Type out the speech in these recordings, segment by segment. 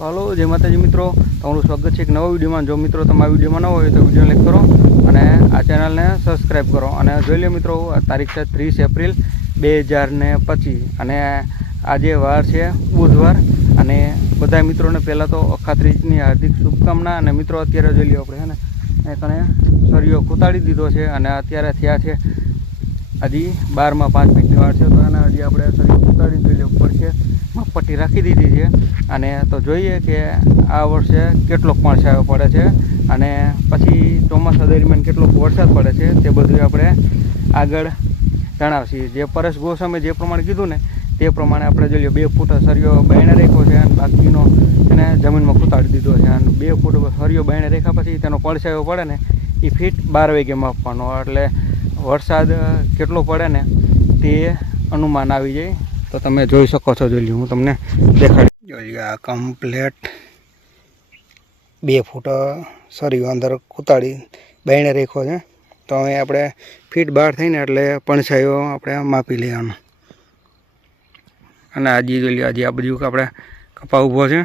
તો હાલો, જય માતાજી મિત્રો. તમારું સ્વાગત છે એક નવા વિડીયોમાં. જો મિત્રો તમારા વિડીયોમાં ન હોય તો વીડિયો લાઈક કરો અને આ ચેનલને સબસ્ક્રાઈબ કરો. અને જોઈ લો મિત્રો તારીખ છે ત્રીસ એપ્રિલ બે હજારને પચીસ. અને આજે વાર છે બુધવાર. અને બધા મિત્રોને પહેલાં તો અખાત્રીજની હાર્દિક શુભકામના. અને મિત્રો, અત્યારે જોઈ લો આપણે, હે ને? કણે સરિયો કૂતાડી દીધો છે અને અત્યારે થયા છે હજી બારમાં પાંચ મિનિટની વાર છે. તો એને હજી આપણે સરિયો કૂતાડી જોઈ લેવું પડશે પટ્ટી રાખી દીધી છે. અને તો જોઈએ કે આ વર્ષે કેટલો પડછાયો પડે છે. અને પછી ચોમાસા દરમિયાન કેટલો વરસાદ પડે છે. તે બધું આપણે આગળ જણાવશી. જે પરેશ ગોસ્વામે જે પ્રમાણે કીધું ને, તે પ્રમાણે આપણે જોઈ લઈએ. બે ફૂટ સરિયો બહેણે રાખ્યો છે અને બાકીનો એને જમીનમાં કૂતાડી દીધો છે. અને બે ફૂટ સરિયો બહેણે રાખ્યા પછી તેનો પડછાયો પડે ને, એ ફીટ બાર વાગે માપવાનો. એટલે વરસાદ કેટલો પડે ને, તે અનુમાન આવી જાય. તો તમે જોઈ શકો છો, જોઈ હું તમને દેખાડી જોઈ આ કમ્પ્લેટ બે ફૂટ સરિયો અંદર કૂતાડી બાયણે રેખો છે. તો હવે આપણે ફીટ બહાર થઈને એટલે પડછાયો આપણે માપી લેવાનો. અને આજે જોઈ લ્યો આજે આ બધું આપણે કપા ઊભો છે.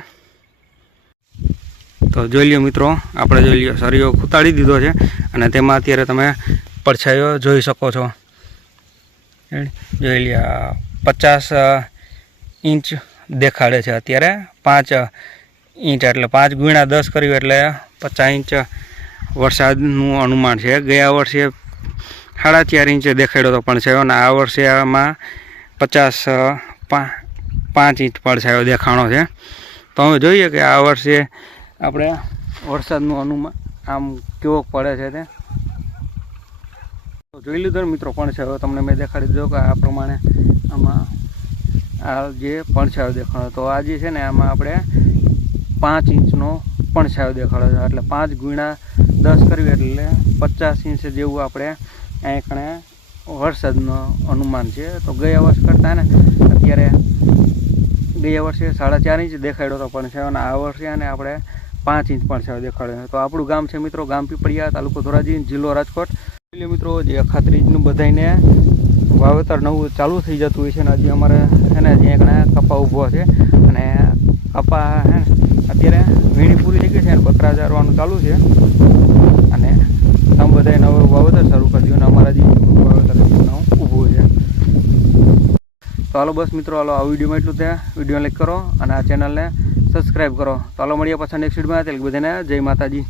તો જોઈ લ્યો મિત્રો, આપણે જોઈ લ્યો સરિયો ખૂતાડી દીધો છે. અને તેમાં અત્યારે તમે પડછાયો જોઈ શકો છો. જોઈ લ્યો પચાસ ઇંચ દેખાડે છે અત્યારે. પાંચ ઇંચ એટલે પાંચ ગુણ્યા દસ કર્યું એટલે પચાસ ઇંચ વરસાદનું અનુમાન છે. ગયા વર્ષે સાડા ચાર ઇંચે દેખાડ્યો તો પણ છે અને આ વર્ષે આમાં પચાસ પાંચ ઇંચ પડછાયો દેખાણો છે. તો હવે જોઈએ કે આ વર્ષે આપણે વરસાદનું અનુમાન આમ કેવો પડે છે તો. જોઈ લીધો મિત્રો પણ છે. હવે તમને મેં દેખાડી દીધો કે આ પ્રમાણે આમાં આ જે પણછાયો દેખાડો તો આ જે છે ને આમાં આપણે પાંચ ઇંચનો પણછાયો દેખાડો છે. એટલે પાંચ ગુણ્યા દસ કરવી એટલે પચાસ ઇંચ જેવું આપણે અહીં કણે વરસાદનું અનુમાન છે. તો ગયા વર્ષ કરતાં ને અત્યારે ગયા વર્ષે સાડા ચાર ઇંચ દેખાડ્યો હતો પણછાયો અને આ વર્ષે અને આપણે પાંચ ઇંચ પણછાયો દેખાડ્યો તો આપણું ગામ છે મિત્રો ગામ પીપળિયા તાલુકો ધોરાજી જિલ્લો રાજકોટ. મિત્રો જે અખાત્રીજનું બધાને વાવેતર નવું ચાલુ થઈ જતું હોય છે અને હજી અમારે છે ને હજી એકને કપા ઊભો છે. અને કપા હે અત્યારે વીણી પૂરી થઈ ગઈ છે અને બકરા ચારવાનું ચાલુ છે. અને તમે બધાએ નવું વાવેતર શરૂ કરી દીધું અને અમારા હજી વાવેતર ઊભું છે. તો હાલો બસ મિત્રો, હાલો આ વિડીયોમાં એટલું ત્યાં વીડિયો લાઈક કરો અને આ ચેનલને સબસ્ક્રાઈબ કરો. તો હાલો મળીએ પાછા નેક્સ્ટ વિડીયોમાં. ત્યાં બધાને જય માતાજી.